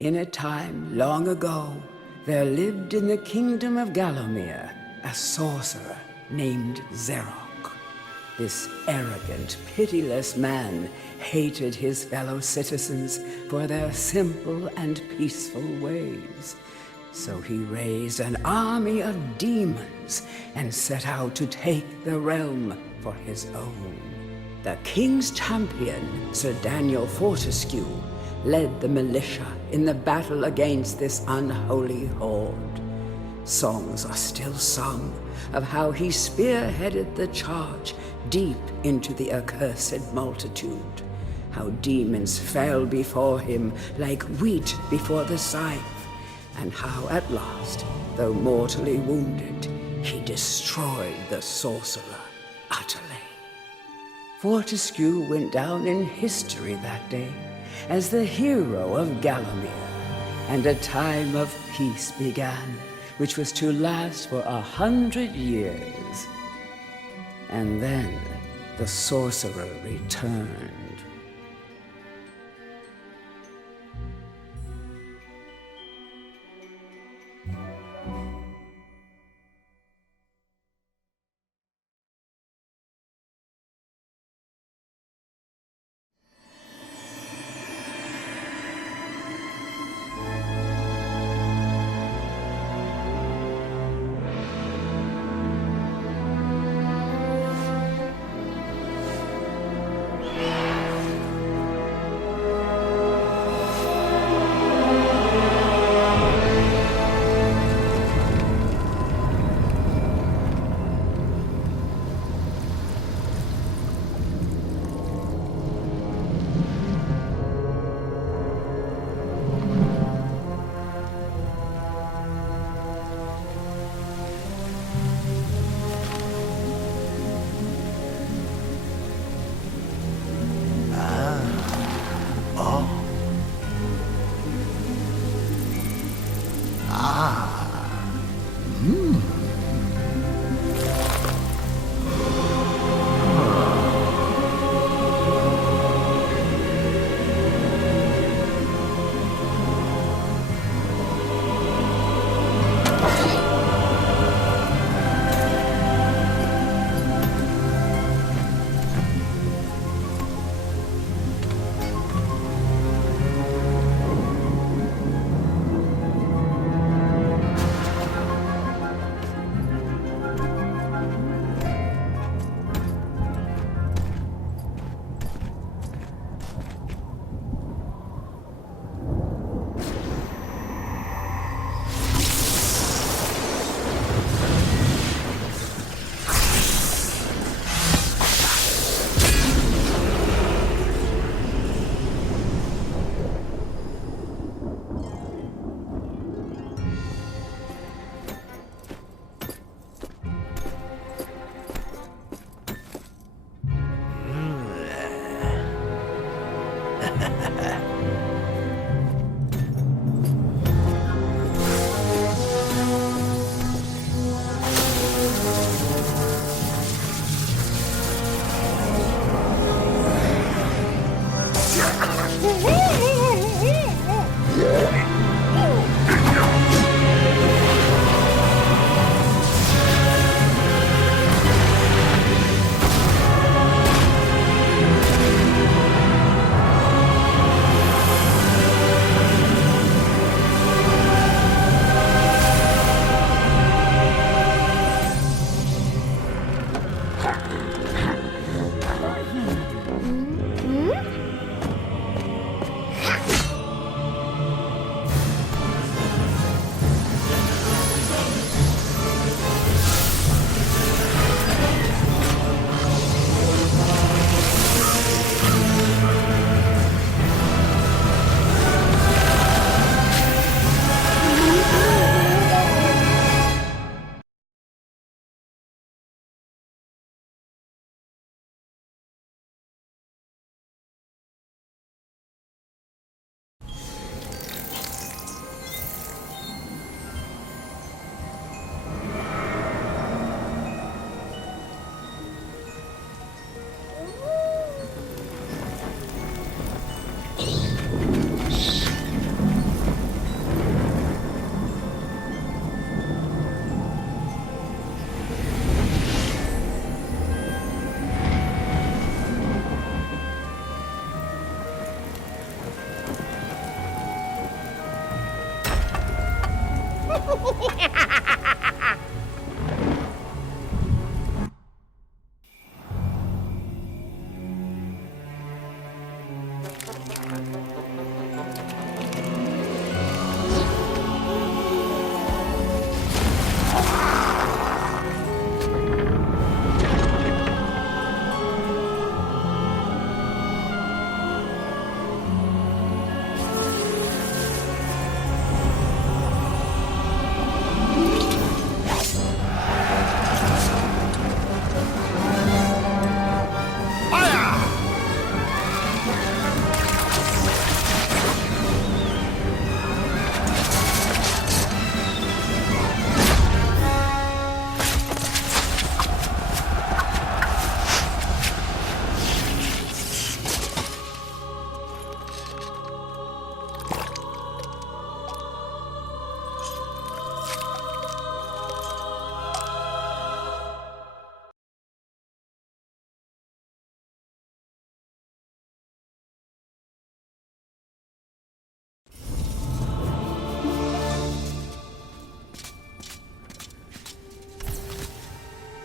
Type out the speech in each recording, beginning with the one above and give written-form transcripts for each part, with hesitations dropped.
In a time long ago, there lived in the kingdom of Gallowmere a sorcerer named Zerok. This arrogant, pitiless man hated his fellow citizens for their simple and peaceful ways. So he raised an army of demons and set out to take the realm for his own. The king's champion, Sir Daniel Fortescue, led the militia in the battle against this unholy horde. Songs are still sung of how he spearheaded the charge deep into the accursed multitude, how demons fell before him like wheat before the scythe, and how at last, though mortally wounded, he destroyed the sorcerer utterly. Fortescue went down in history that day as the hero of Gallowmere, and a time of peace began, which was to last for 100 years. And then the sorcerer returned.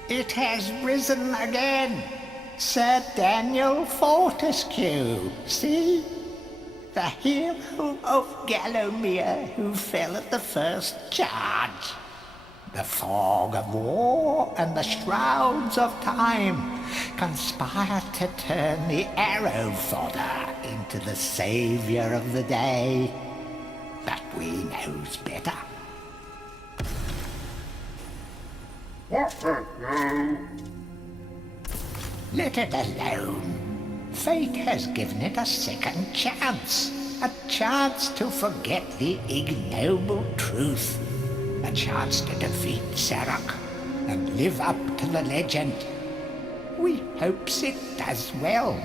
It has risen again. Sir Daniel Fortescue, see? The hero of Gallowmere who fell at the first charge. The fog of war and the shrouds of time conspired to turn the arrow fodder into the saviour of the day. But we knows better. Let it alone. Fate has given it a second chance. A chance to forget the ignoble truth. A chance to defeat Zarok and live up to the legend. We hopes it does well.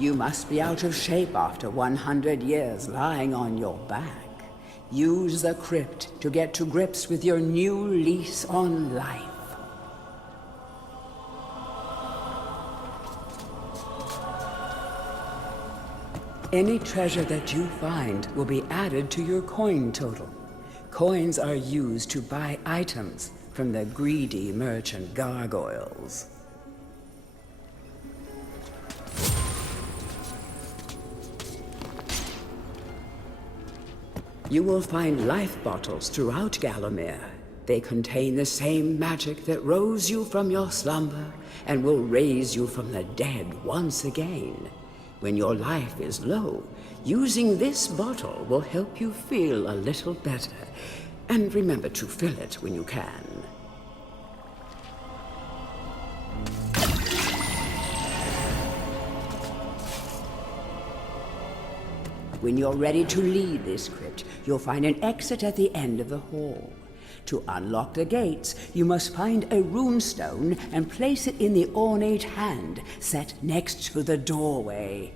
You must be out of shape after 100 years lying on your back. Use the crypt to get to grips with your new lease on life. Any treasure that you find will be added to your coin total. Coins are used to buy items from the greedy merchant gargoyles. You will find life bottles throughout Gallowmere. They contain the same magic that rose you from your slumber and will raise you from the dead once again. When your life is low, using this bottle will help you feel a little better. And remember to fill it when you can. When you're ready to leave this crypt, you'll find an exit at the end of the hall. To unlock the gates, you must find a runestone and place it in the ornate hand set next to the doorway.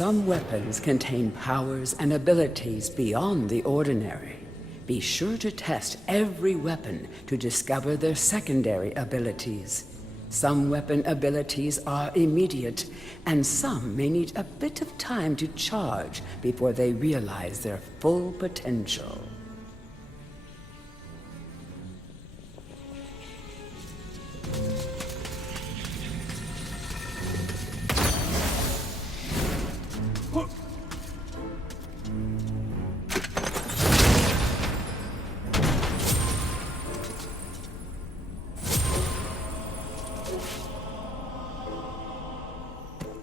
Some weapons contain powers and abilities beyond the ordinary. Be sure to test every weapon to discover their secondary abilities. Some weapon abilities are immediate, and some may need a bit of time to charge before they realize their full potential.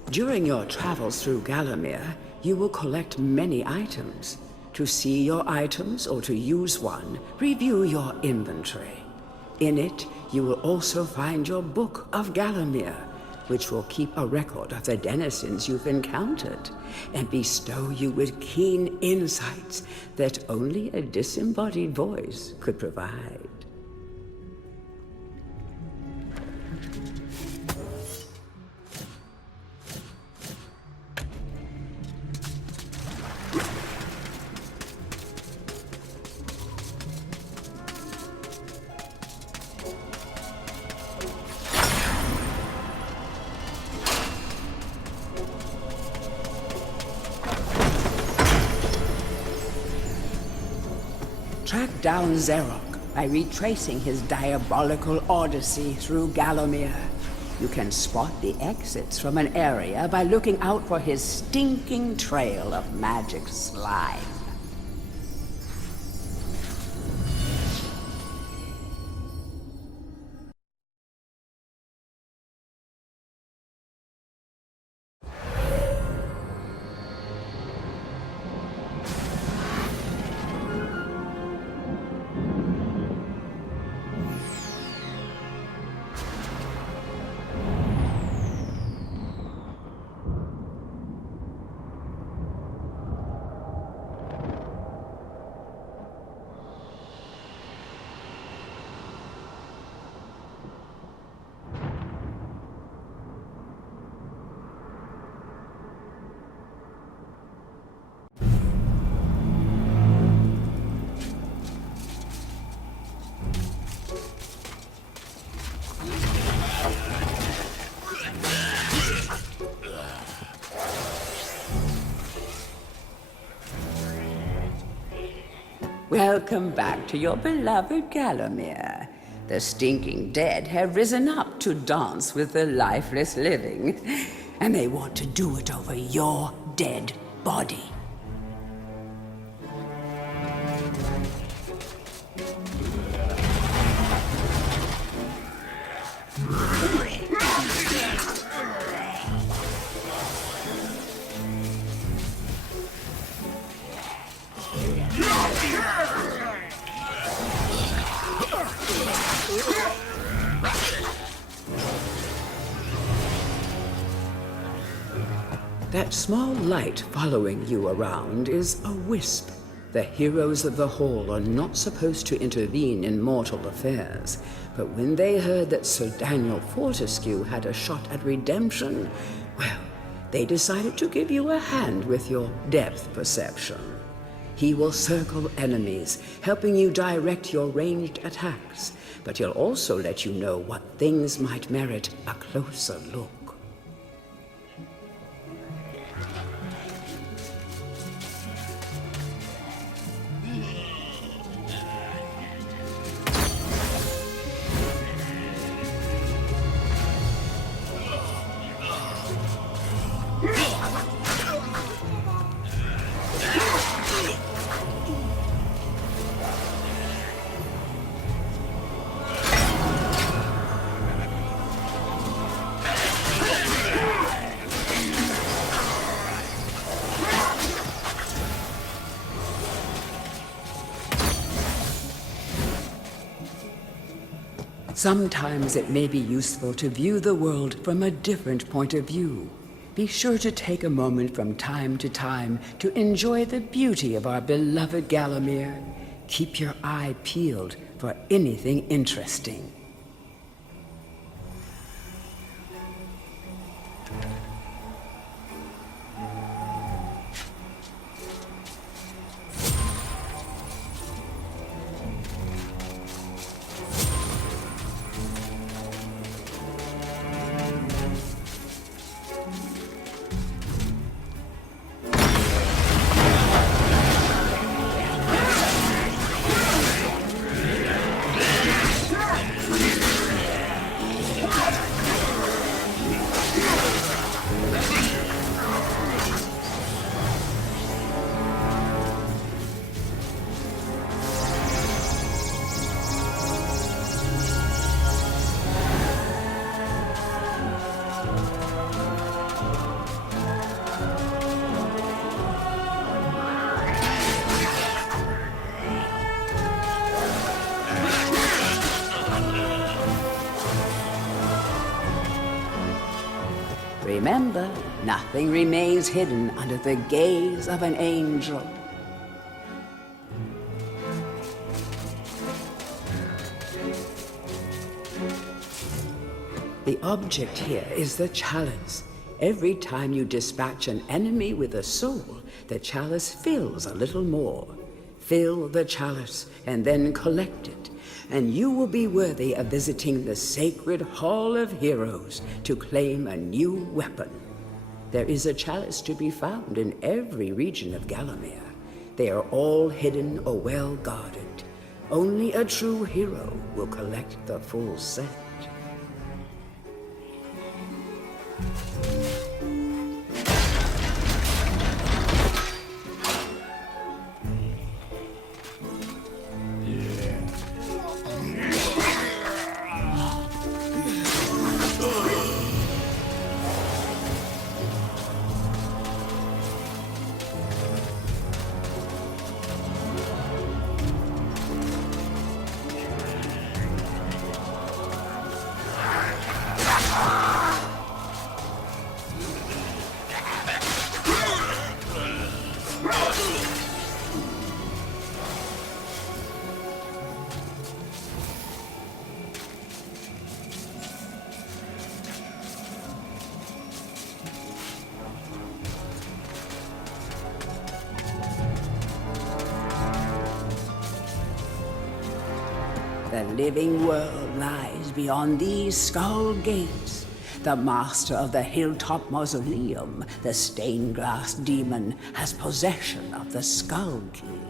During your travels through Gallowmere, you will collect many items. To see your items or to use one, review your inventory. In it, you will also find your Book of Gallowmere, which will keep a record of the denizens you've encountered and bestow you with keen insights that only a disembodied voice could provide. Track down Xerok by retracing his diabolical odyssey through Gallowmere. You can spot the exits from an area by looking out for his stinking trail of magic slime. Welcome back to your beloved Gallowmere. The stinking dead have risen up to dance with the lifeless living, and they want to do it over your dead body. That small light following you around is a wisp. The heroes of the Hall are not supposed to intervene in mortal affairs, but when they heard that Sir Daniel Fortescue had a shot at redemption, well, they decided to give you a hand with your depth perception. He will circle enemies, helping you direct your ranged attacks, but he'll also let you know what things might merit a closer look. Sometimes it may be useful to view the world from a different point of view. Be sure to take a moment from time to time to enjoy the beauty of our beloved Gallowmere. Keep your eye peeled for anything interesting. Remember, nothing remains hidden under the gaze of an angel. The object here is the chalice. Every time you dispatch an enemy with a soul, the chalice fills a little more. Fill the chalice and then collect it, and you will be worthy of visiting the sacred Hall of Heroes to claim a new weapon. There is a chalice to be found in every region of Gallowmere. They are all hidden or well guarded. Only a true hero will collect the full set. The living world lies beyond these skull gates. The master of the hilltop mausoleum, the stained glass demon, has possession of the skull key.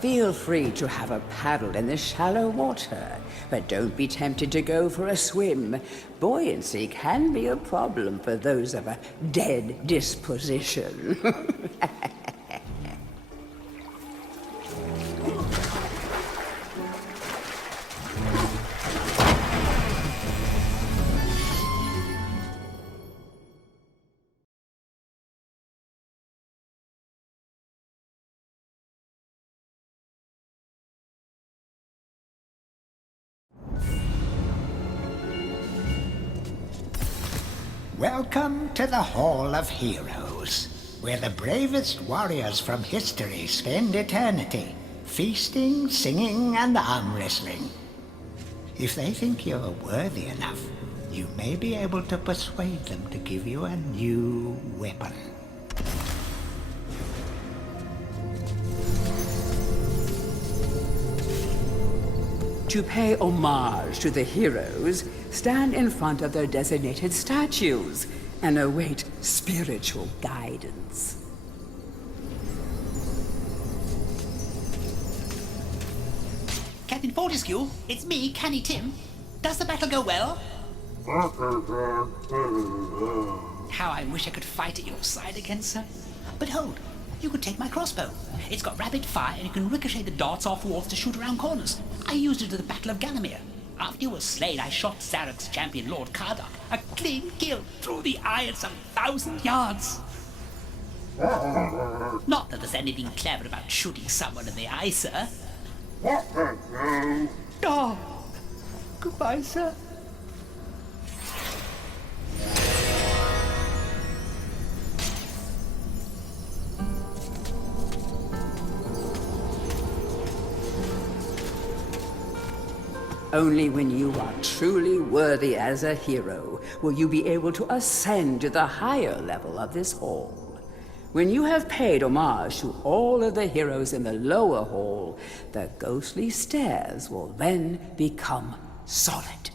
Feel free to have a paddle in the shallow water, but don't be tempted to go for a swim. Buoyancy can be a problem for those of a dead disposition. Welcome to the Hall of Heroes, where the bravest warriors from history spend eternity, feasting, singing, and arm wrestling. If they think you're worthy enough, you may be able to persuade them to give you a new weapon. To pay homage to the heroes, stand in front of their designated statues and await spiritual guidance. Captain Fortescue, it's me, Canny Tim. Does the battle go well? How I wish I could fight at your side again, sir. But hold, you could take my crossbow. It's got rapid fire and you can ricochet the darts off walls to shoot around corners. I used it at the Battle of Gallowmere. After you were slain, I shot Zarok's champion, Lord Kardak. A clean kill through the eye at some 1,000 yards. Not that there's anything clever about shooting someone in the eye, sir. Oh, goodbye, sir. Only when you are truly worthy as a hero will you be able to ascend to the higher level of this hall. When you have paid homage to all of the heroes in the lower hall, the ghostly stairs will then become solid.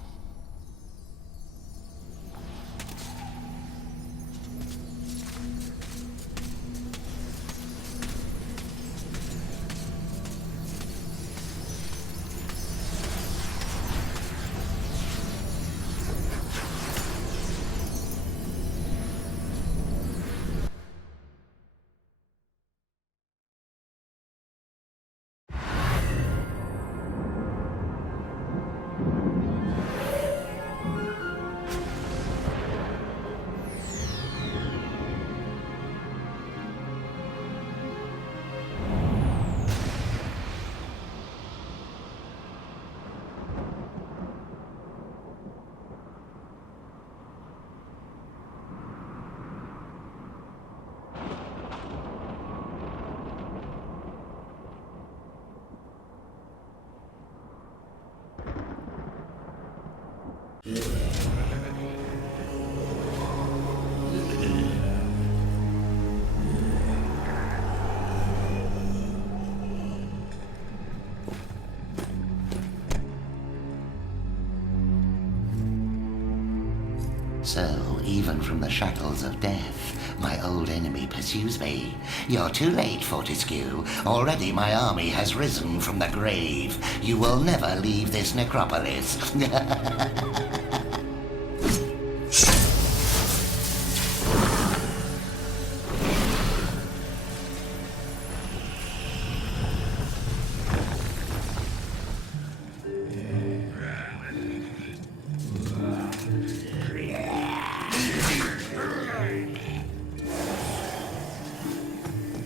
So, even from the shackles of death, my old enemy pursues me. You're too late, Fortescue. Already my army has risen from the grave. You will never leave this necropolis.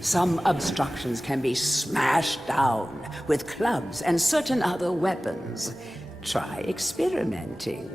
Some obstructions can be smashed down with clubs and certain other weapons. Try experimenting.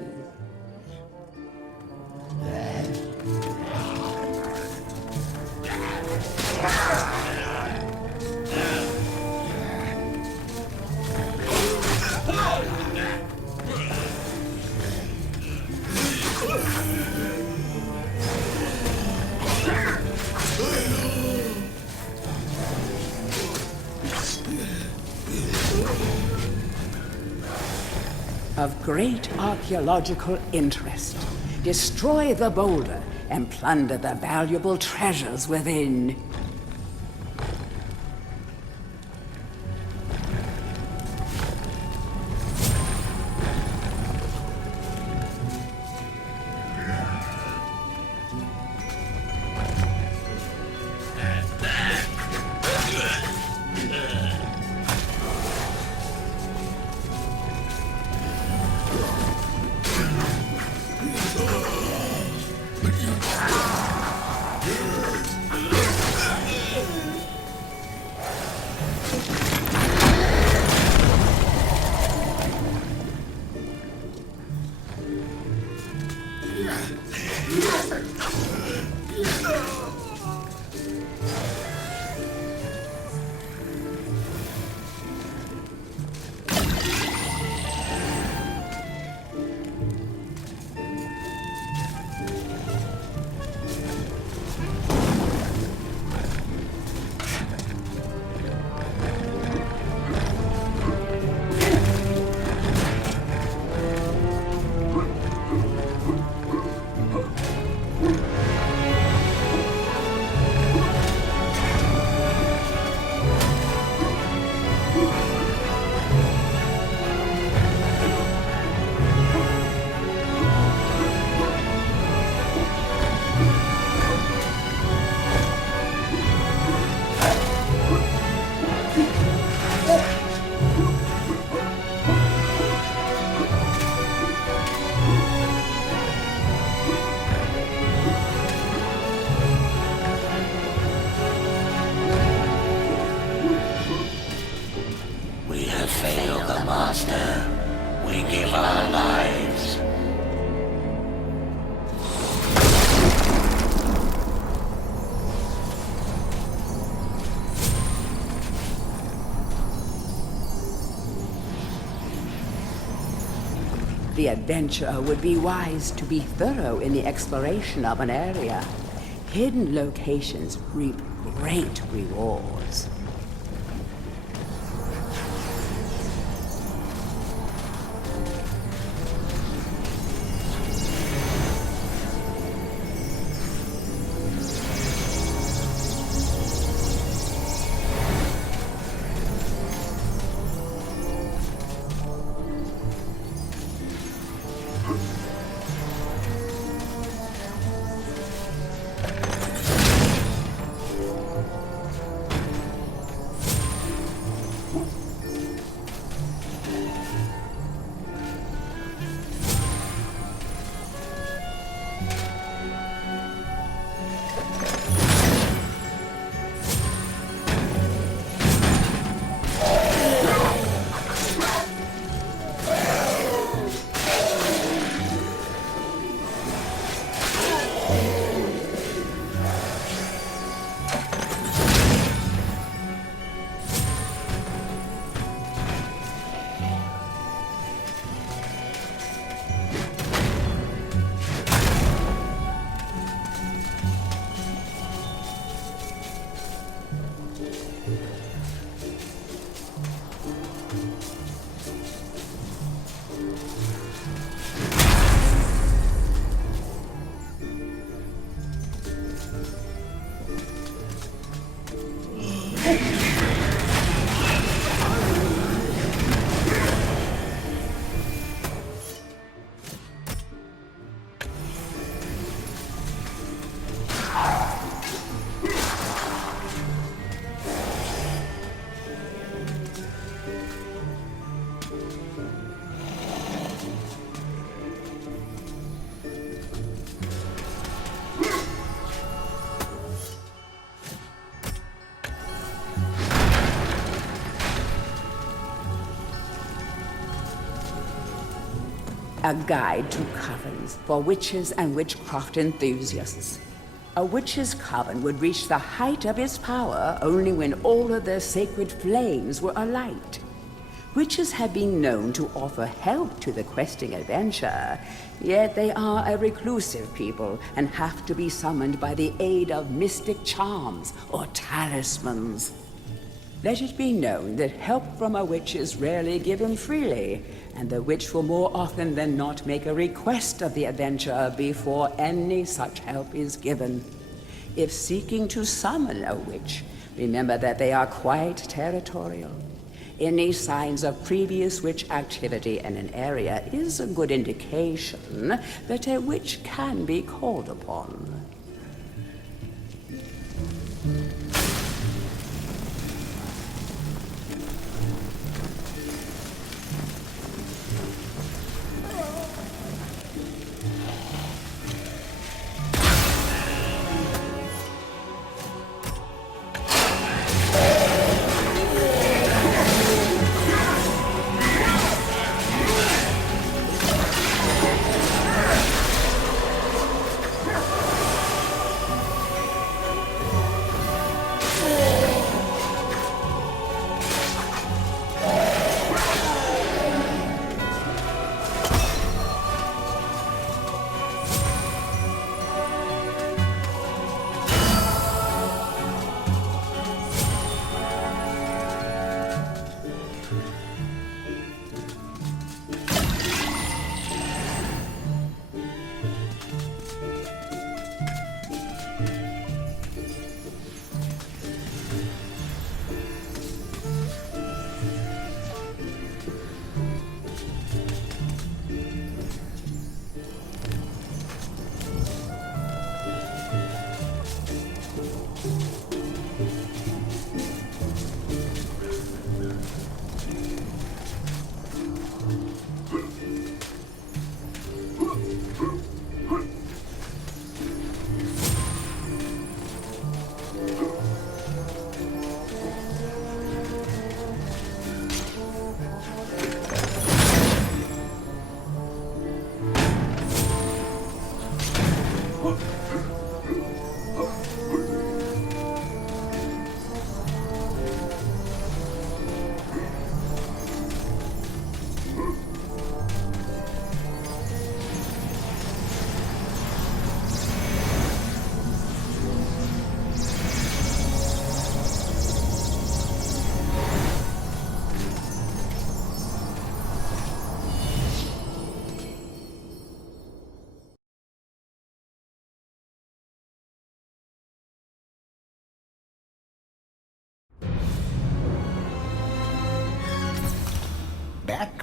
Of great archaeological interest, destroy the boulder and plunder the valuable treasures within. Master, we give our lives. The adventurer would be wise to be thorough in the exploration of an area. Hidden locations reap great rewards. A guide to covens for witches and witchcraft enthusiasts. A witch's coven would reach the height of its power only when all of their sacred flames were alight. Witches have been known to offer help to the questing adventurer, yet they are a reclusive people and have to be summoned by the aid of mystic charms or talismans. Let it be known that help from a witch is rarely given freely, and the witch will more often than not make a request of the adventurer before any such help is given. If seeking to summon a witch, remember that they are quite territorial. Any signs of previous witch activity in an area is a good indication that a witch can be called upon.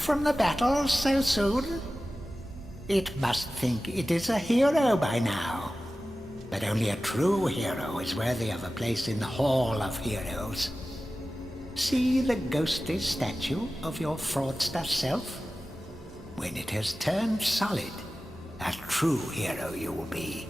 from the battle so soon? It must think it is a hero by now. But only a true hero is worthy of a place in the Hall of Heroes. See the ghostly statue of your fraudster self? When it has turned solid, a true hero you will be.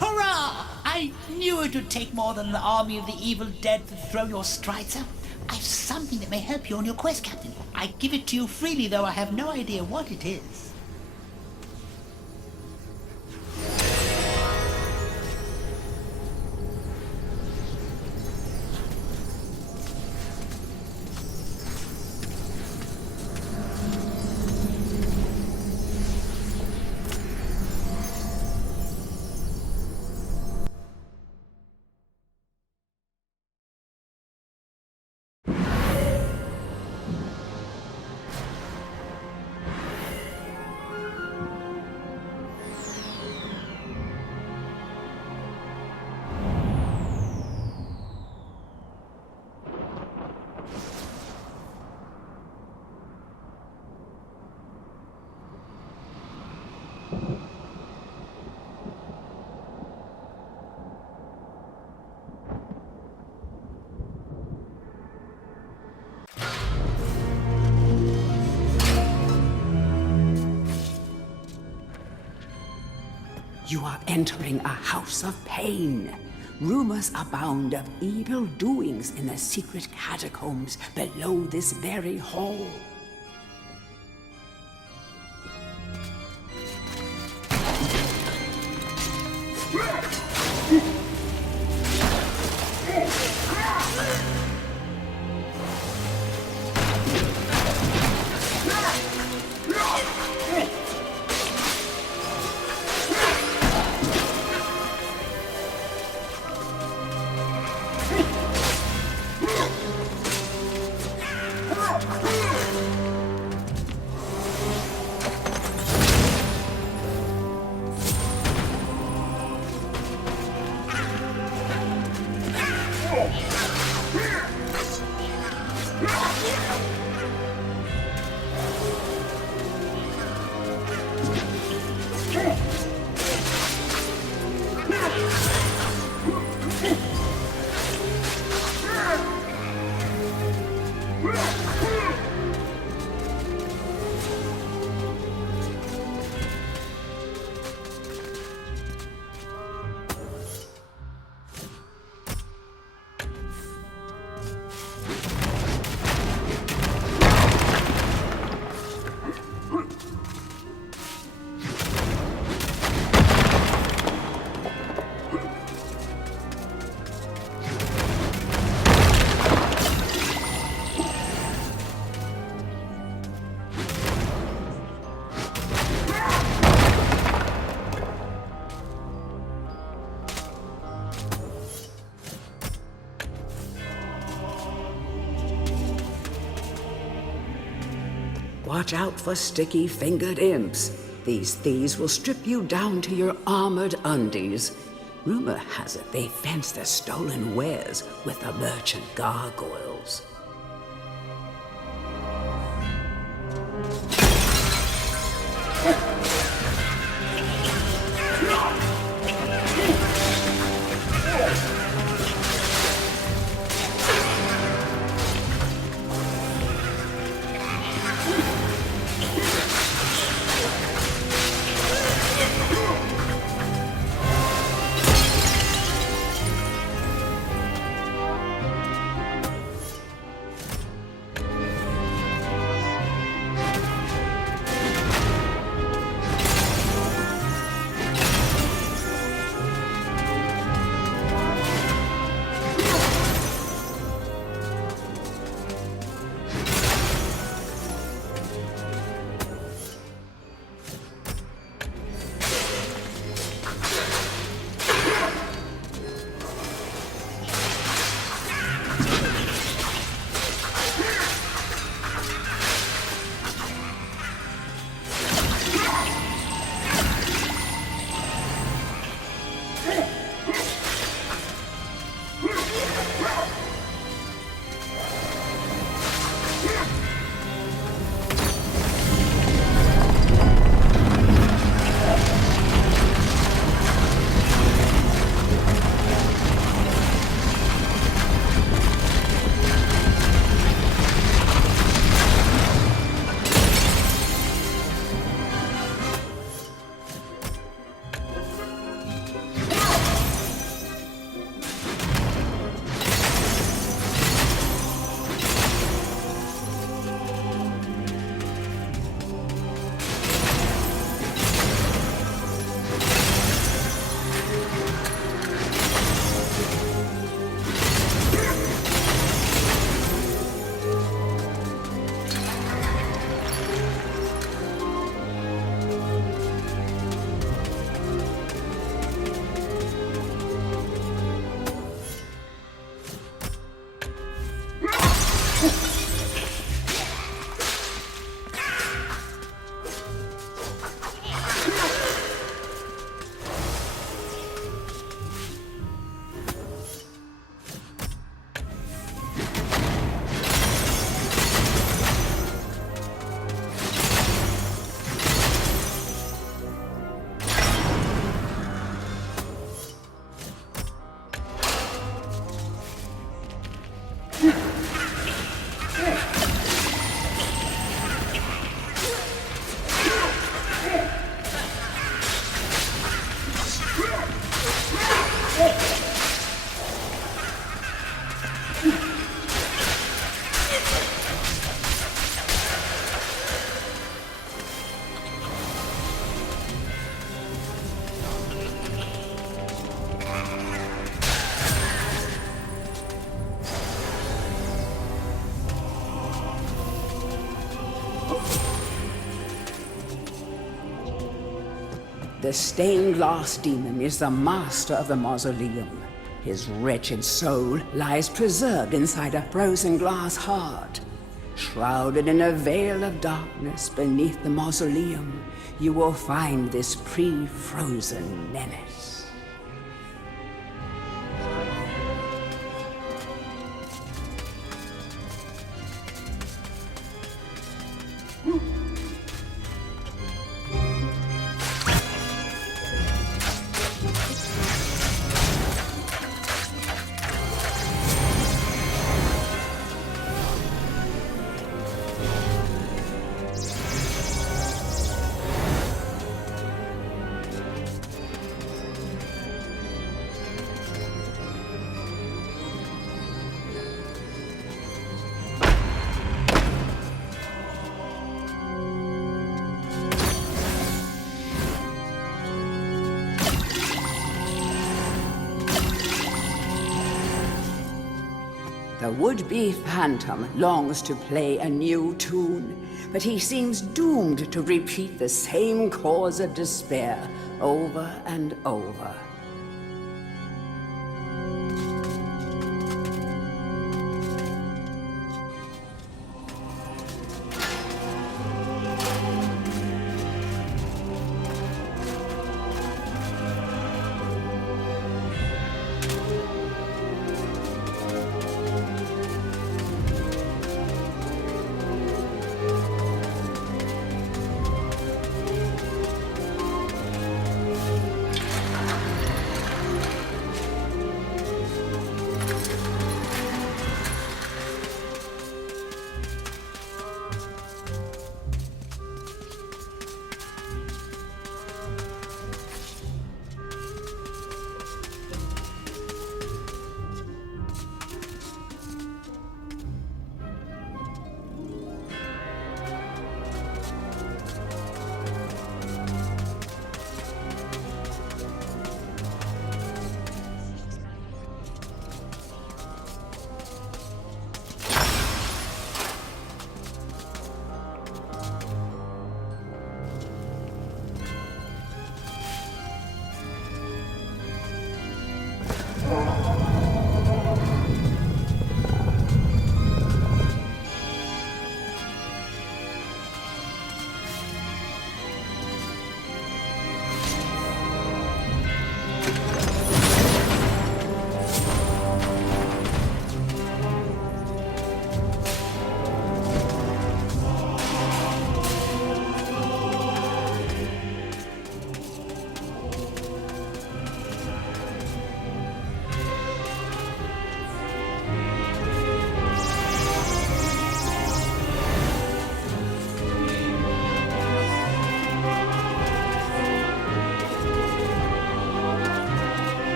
Hurrah! I knew it would take more than an army of the evil dead to throw your strides up. I've something that may help you on your quest, Captain. I give it to you freely, though I have no idea what it is. You are entering a house of pain. Rumors abound of evil doings in the secret catacombs below this very hall. Watch out for sticky-fingered imps. These thieves will strip you down to your armored undies. Rumor has it they fence their stolen wares with the merchant gargoyles. The stained glass demon is the master of the mausoleum. His wretched soul lies preserved inside a frozen glass heart. Shrouded in a veil of darkness beneath the mausoleum, you will find this pre-frozen menace. The would-be phantom longs to play a new tune, but he seems doomed to repeat the same cause of despair over and over.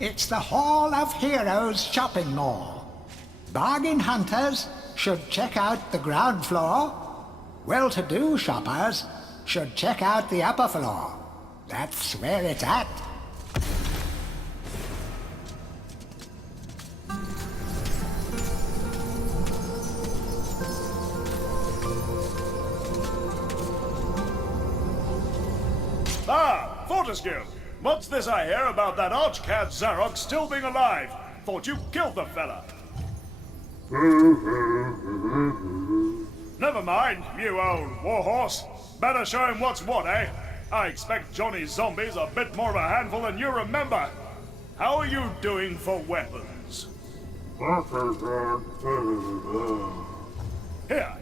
It's the Hall of Heroes shopping mall. Bargain hunters should check out the ground floor. Well-to-do shoppers should check out the upper floor. That's where it's at. Ah, Fortescue! What's this I hear about that archcad Zarok still being alive? Thought you killed the fella. Never mind, you old warhorse. Better show him what's what, eh? I expect Johnny's zombies a bit more of a handful than you remember. How are you doing for weapons? Here,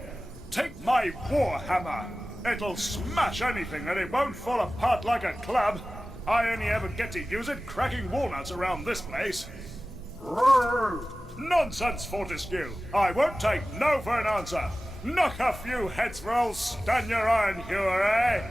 take my warhammer. It'll smash anything and it won't fall apart like a club. I only ever get to use it cracking walnuts around this place. Nonsense, Fortescue. I won't take no for an answer. Knock a few heads for old Stan your iron hewer, eh?